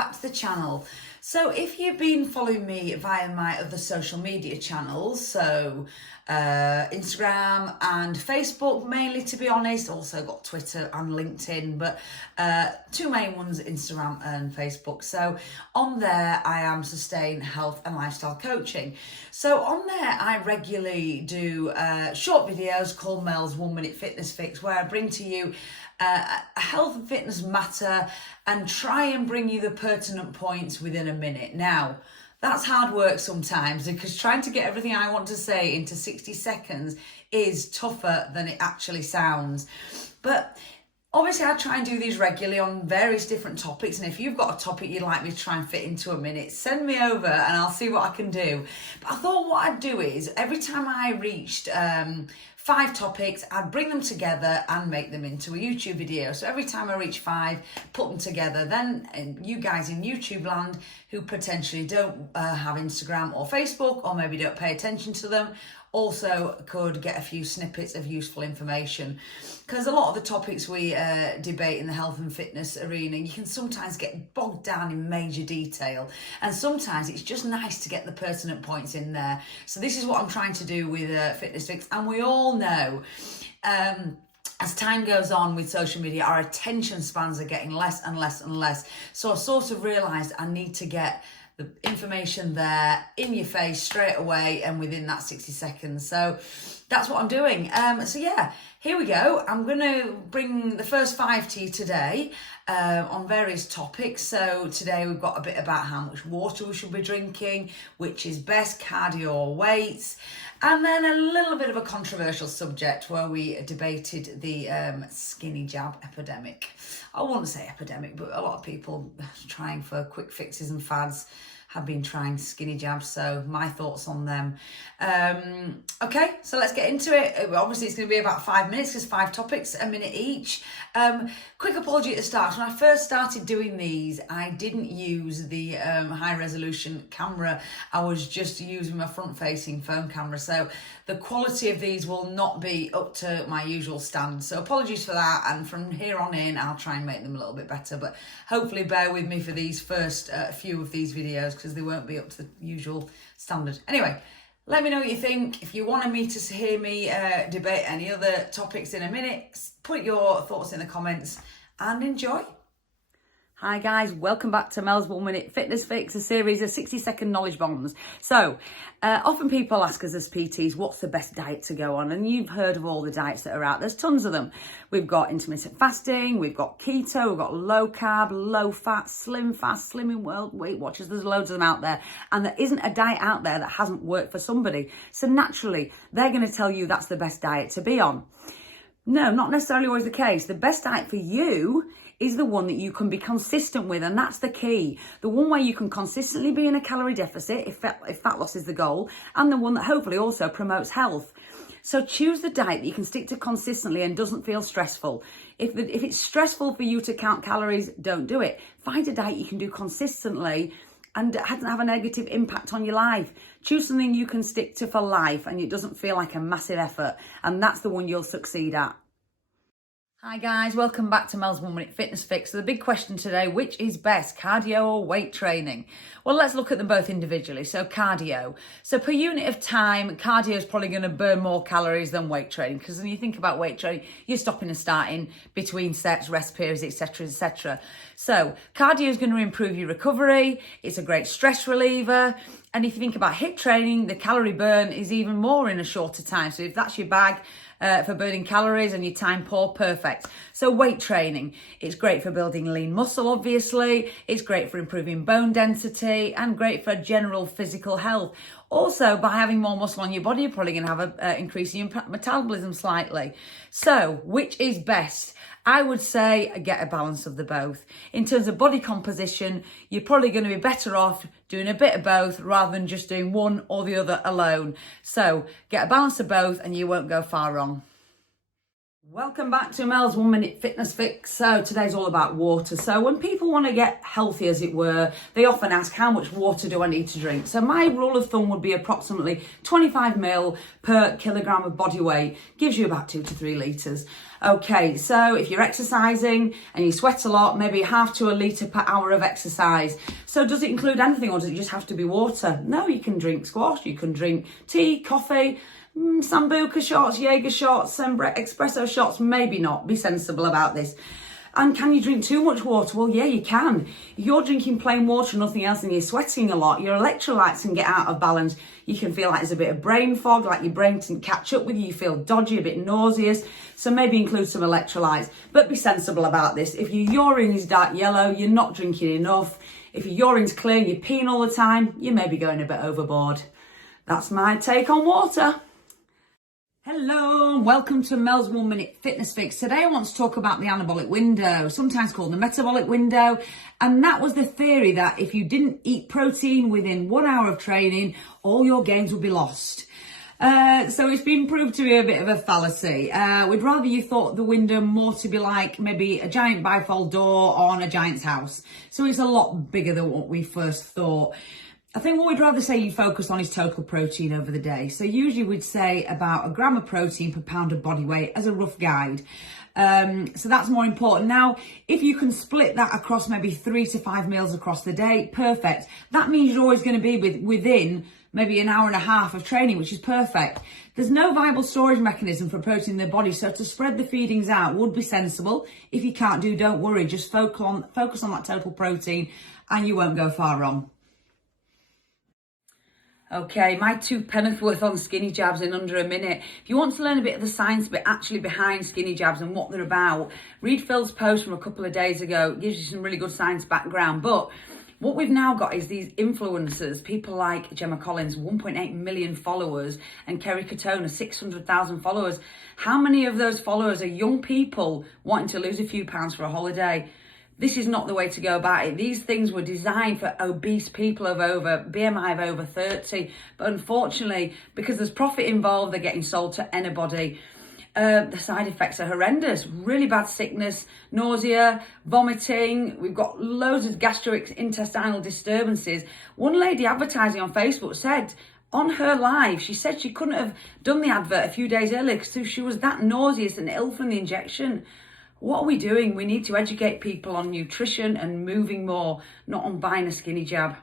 back to the channel. So if you've been following me via my other social media channels, so Instagram and Facebook mainly, to be honest, also got Twitter and LinkedIn, but two main ones, Instagram and Facebook. So on there I am sustain health and lifestyle coaching. So on there I regularly do short videos called Mels 1 Minute Fitness Fix, where I bring to you a health and fitness matter and try and bring you the pertinent points within a minute. Now, that's hard work sometimes, because trying to get everything I want to say into 60 seconds is tougher than it actually sounds. But obviously I try and do these regularly on various different topics, and if you've got a topic you'd like me to try and fit into a minute, send me over and I'll see what I can do. But I thought what I'd do is, every time I reached 5 topics, I'd bring them together and make them into a YouTube video. So every time I reach 5, put them together. Then you guys in YouTube land who potentially don't have Instagram or Facebook, or maybe don't pay attention to them, also could get a few snippets of useful information. Because a lot of the topics we debate in the health and fitness arena, you can sometimes get bogged down in major detail, and sometimes it's just nice to get the pertinent points in there. So this is what I'm trying to do with Fitness Fix. And we all know as time goes on with social media, our attention spans are getting less and less and less. So I sort of realised I need to get the information there in your face straight away and within that 60 seconds. So that's what I'm doing. So yeah, here we go. I'm going to bring the first 5 to you today on various topics. So today we've got a bit about how much water we should be drinking, which is best, cardio or weights, and then a little bit of a controversial subject where we debated the skinny jab epidemic. I wouldn't say epidemic, but a lot of people trying for quick fixes and fads have been trying skinny jabs, so my thoughts on them. Okay, so let's get into it. Obviously it's going to be about 5 minutes, because 5 topics, a minute each. Quick apology at the start. When I first started doing these, I didn't use the high resolution camera. I was just using my front facing phone camera, so the quality of these will not be up to my usual standards. So apologies for that, and from here on in I'll try and make them a little bit better, but hopefully bear with me for these first few of these videos, because they won't be up to the usual standard. Anyway, let me know what you think. If you wanted me to hear me debate any other topics in a minute, put your thoughts in the comments and enjoy. Hi guys, welcome back to Mel's 1 Minute Fitness Fix, a series of 60-second knowledge bombs. So, often people ask us as PTs, what's the best diet to go on? And you've heard of all the diets that are out. There's tons of them. We've got intermittent fasting, we've got keto, we've got low carb, low fat, slim fast, Slimming World, Weight Watchers. There's loads of them out there. And there isn't a diet out there that hasn't worked for somebody. So naturally, they're going to tell you that's the best diet to be on. No, not necessarily always the case. The best diet for you is the one that you can be consistent with, and that's the key. The one where you can consistently be in a calorie deficit if fat loss is the goal, and the one that hopefully also promotes health. So choose the diet that you can stick to consistently and doesn't feel stressful. If it's stressful for you to count calories, don't do it. Find a diet you can do consistently and doesn't have a negative impact on your life. Choose something you can stick to for life and it doesn't feel like a massive effort, and that's the one you'll succeed at. Hi guys, welcome back to Mel's 1 Minute Fitness Fix. So the big question today, which is best, cardio or weight training? Well, let's look at them both individually. So cardio. So per unit of time, cardio is probably going to burn more calories than weight training, because when you think about weight training, you're stopping and starting between sets, rest periods, etc, etc. So cardio is going to improve your recovery. It's a great stress reliever. And if you think about HIIT training, the calorie burn is even more in a shorter time. So if that's your bag for burning calories and your time poor, perfect. So weight training, it's great for building lean muscle, obviously. It's great for improving bone density and great for general physical health. Also, by having more muscle on your body, you're probably going to have an increase in your metabolism slightly. So which is best? I would say get a balance of the both. In terms of body composition, you're probably going to be better off doing a bit of both rather than just doing one or the other alone. So get a balance of both and you won't go far wrong. Welcome back to Mel's 1 Minute Fitness Fix. So today's all about water. So when people want to get healthy, as it were, they often ask, how much water do I need to drink? So my rule of thumb would be approximately 25 ml per kilogram of body weight. Gives you about 2 to 3 litres. Okay, so if you're exercising and you sweat a lot, maybe half to a litre per hour of exercise. So does it include anything, or does it just have to be water? No, you can drink squash, you can drink tea, coffee, Sambuca shots, Jaeger shots, espresso shots. Maybe not. Be sensible about this. And can you drink too much water? Well, yeah, you can. If you're drinking plain water and nothing else and you're sweating a lot, your electrolytes can get out of balance. You can feel like there's a bit of brain fog, like your brain didn't catch up with you. You feel dodgy, a bit nauseous. So maybe include some electrolytes. But be sensible about this. If your urine is dark yellow, you're not drinking enough. If your urine's clear, you're peeing all the time, you may be going a bit overboard. That's my take on water. Hello, welcome to Mel's 1 Minute Fitness Fix. Today I want to talk about the anabolic window, sometimes called the metabolic window. And that was the theory that if you didn't eat protein within 1 hour of training, all your gains would be lost. So it's been proved to be a bit of a fallacy. We'd rather you thought the window more to be like maybe a giant bifold door on a giant's house. So it's a lot bigger than what we first thought. I think what we'd rather say you focus on is total protein over the day. So usually we'd say about 1 gram of protein per pound of body weight as a rough guide. So that's more important. Now, if you can split that across maybe 3 to 5 meals across the day, perfect. That means you're always going to be within maybe an hour and a half of training, which is perfect. There's no viable storage mechanism for protein in the body, so to spread the feedings out would be sensible. If you can't don't worry. Just focus on that total protein and you won't go far wrong. Okay, my 2 penneth worth on skinny jabs in under a minute. If you want to learn a bit of the science actually behind skinny jabs and what they're about, read Phil's post from a couple of days ago. It gives you some really good science background. But what we've now got is these influencers, people like Gemma Collins, 1.8 million followers, and Kerry Katona, 600,000 followers. How many of those followers are young people wanting to lose a few pounds for a holiday? This is not the way to go about it. These things were designed for obese people of over BMI of over 30. But unfortunately, because there's profit involved, they're getting sold to anybody. The side effects are horrendous. Really bad sickness, nausea, vomiting. We've got loads of gastrointestinal disturbances. One lady advertising on Facebook said, on her live, she said she couldn't have done the advert a few days earlier because she was that nauseous and ill from the injection. What are we doing? We need to educate people on nutrition and moving more, not on buying a skinny jab.